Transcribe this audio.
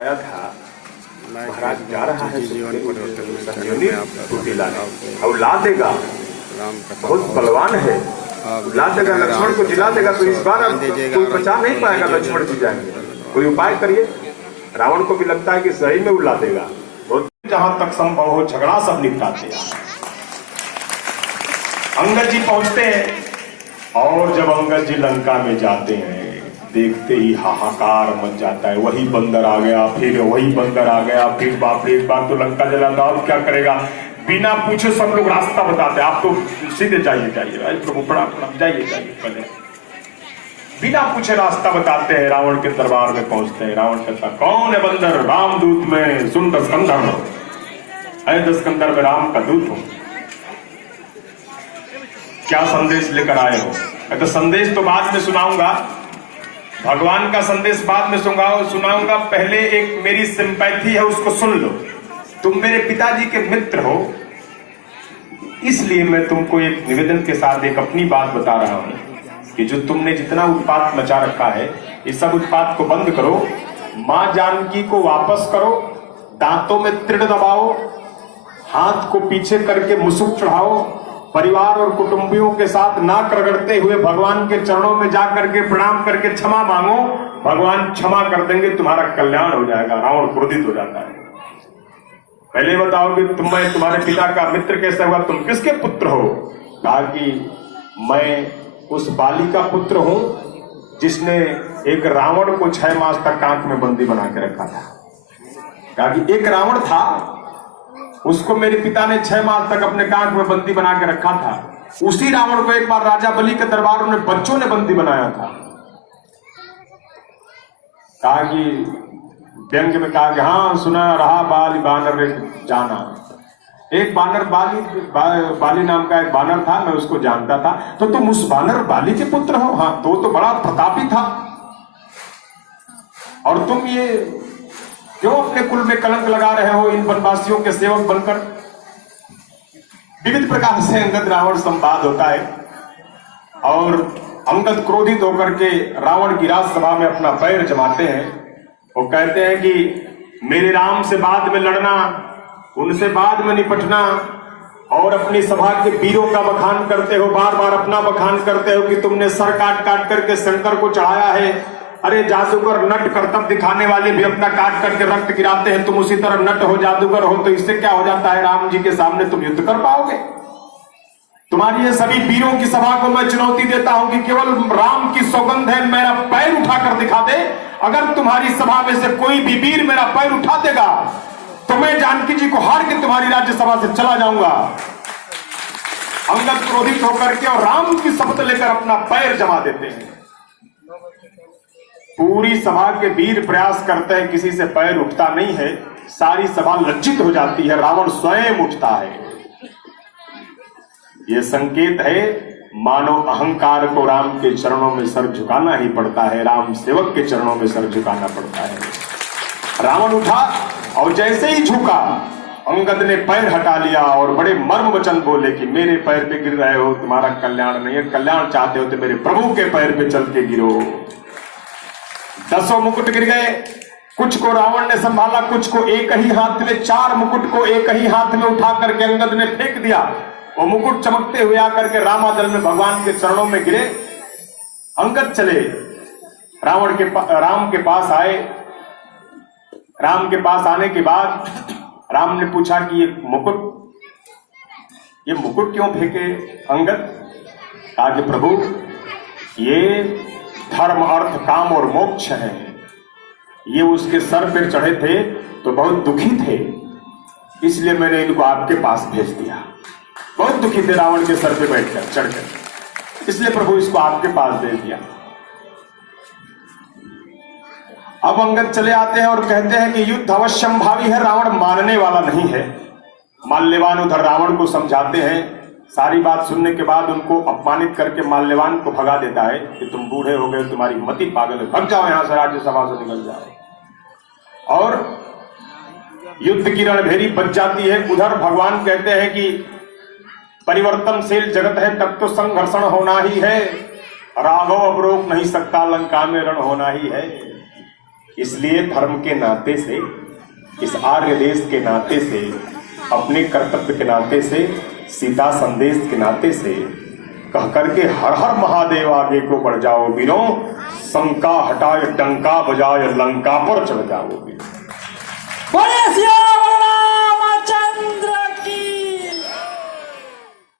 आया था। महाराज जा रहा है जीवन परिवर्तन और ला देगा, बहुत बलवान है, ला देगा, लक्ष्मण को जिला देगा। तो इस बार कोई बचा नहीं पाएगा, लक्ष्मण जी जाएंगे। कोई उपाय करिए। रावण को भी लगता है कि सही में उला देगा। जहां तक संभव हो झगड़ा सब निपटाते हैं। अंगद जी पहुंचते हैं और जब अंगद जी लंका में जाते हैं देखते ही हाहाकार मच जाता है। वही बंदर आ गया, फिर वही बंदर आ गया, फिर बाप रे, एक बार तो लंका जलाता, अब क्या करेगा। बिना पूछे सब लोग रास्ता बताते, आप तो सीधे जाइए जाइए, प्रभु प्रणाम, जाइए जाइए पहले। बिना पूछे रास्ता बताते हैं। रावण के दरबार में पहुंचते हैं। रावण कहता, कौन है बंदर? रामदूत में सुन दस्कंदर, अरे दस्कंदर में राम का दूत हूं, क्या संदेश लेकर आए हो? तो संदेश तो बाद में सुनाऊंगा, भगवान का संदेश बाद में सुनाऊंगा, पहले एक मेरी सिंपैथी है उसको सुन लो। तुम मेरे पिताजी के मित्र हो, इसलिए मैं तुमको एक निवेदन के साथ एक अपनी बात बता रहा हूं कि जो तुमने जितना उत्पात मचा रखा है, इस सब उत्पात को बंद करो। मां जानकी को वापस करो, दांतों में तृण दबाओ, हाथ को पीछे करके मुसुक चढ़ाओ, परिवार और कुटुंबियों के साथ नाक रगड़ते हुए भगवान के चरणों में जाकर के प्रणाम करके क्षमा मांगो। भगवान क्षमा कर देंगे, तुम्हारा कल्याण हो जाएगा। रावण क्रोधित हो जाता है। पहले बताओ कि तुम्हारे पिता का मित्र कैसे हुआ? तुम किसके पुत्र हो? कहा कि मैं उस बाली का पुत्र हूं जिसने एक रावण को 6 मास तक आंख में बंदी बना के रखा था। कहा कि एक रावण था, उसको मेरे पिता ने 6 मास तक अपने कांख में बंदी बना के रखा था। उसी रावण को एक बार राजा बलि के दरबार में बच्चों ने बंदी बनाया था। कहा कि व्यंग में कहा कि हाँ सुना रहा, बाली बानर जाना। एक बानर बाली नाम का एक बानर था, मैं उसको जानता था। तो तुम उस बानर बाली के पुत्र हो? हाँ। तो बड़ा प्रतापी था। और तुम ये क्यों अपने कुल में कलंक लगा रहे हो इन वनवासियों के सेवक बनकर? विविध प्रकार से अंगद रावण संवाद होता है और अंगद क्रोधित होकर के रावण की राजसभा में अपना पैर जमाते हैं। वो कहते हैं कि मेरे राम से बाद में लड़ना, उनसे बाद में निपटना, और अपनी सभा के वीरों का बखान करते हो, बार बार अपना बखान करते हो कि तुमने सर काट काट करके शंकर को चढ़ाया है। अरे जादूगर नट करतब दिखाने वाले भी अपना काट करके रक्त गिराते हैं, तुम उसी तरह नट हो, जादूगर हो, तो इससे क्या हो जाता है? राम जी के सामने तुम युद्ध कर पाओगे? तुम्हारी ये सभी वीरों की सभा को मैं चुनौती देता हूं कि केवल राम की सौगंध है, मेरा पैर उठाकर दिखा दे। अगर तुम्हारी सभा में से कोई भी वीर मेरा पैर उठा देगा तो मैं जानकी जी को हार के तुम्हारी राज्यसभा से चला जाऊंगा। अंगद क्रोधित होकर के और राम की शपथ लेकर अपना पैर जमा देते हैं। पूरी सभा के वीर प्रयास करते हैं, किसी से पैर उठता नहीं है। सारी सभा लज्जित हो जाती है, रावण स्वयं उठता है। यह संकेत है मानो अहंकार को राम के चरणों में सर झुकाना ही पड़ता है, राम सेवक के चरणों में सर झुकाना पड़ता है। रावण उठा और जैसे ही झुका, अंगद ने पैर हटा लिया और बड़े मर्म वचन बोले कि मेरे पैर पे गिर रहे हो, तुम्हारा कल्याण नहीं है। कल्याण चाहते हो तो मेरे प्रभु के पैर पे चल के गिरो। 10 मुकुट गिर गए। कुछ को रावण ने संभाला, कुछ को एक ही हाथ में, 4 मुकुट को एक ही हाथ में उठा करके अंगद ने फेंक दिया। वो मुकुट चमकते हुए आकर के रामादल में भगवान के चरणों में गिरे। अंगद चले राम के पास आए। राम के पास आने के बाद राम ने पूछा कि ये मुकुट क्यों फेंके अंगद? कहा कि प्रभु ये धर्म अर्थ काम और मोक्ष है, ये उसके सर पर चढ़े थे तो बहुत दुखी थे, इसलिए मैंने इनको आपके पास भेज दिया। बहुत दुखी थे रावण के सर पे बैठकर चढ़कर, इसलिए प्रभु इसको आपके पास भेज दिया। अब अंगद चले आते हैं और कहते हैं कि युद्ध अवश्यंभावी है, रावण मानने वाला नहीं है। माल्यवान उधर रावण को समझाते हैं। सारी बात सुनने के बाद उनको अपमानित करके माल्यवान को भगा देता है कि तुम बूढ़े हो गए, तुम्हारी मति पागल है, भग जाओ यहां से, राज्यसभा से निकल जाओ। और युद्ध की रणभेरी बच जाती है। उधर भगवान कहते हैं कि परिवर्तनशील जगत है, तब तो संघर्षण होना ही है, राघव अब रोक नहीं सकता, लंका में रण होना ही है। इसलिए धर्म के नाते से, इस आर्य देश के नाते से, अपने कर्तव्य के नाते से, सीता संदेश के नाते से कह करके हर हर महादेव आगे को बढ़ जाओ वीरों, शंका हटाए डंका बजाए लंका पर चढ़ जाओ वीरों।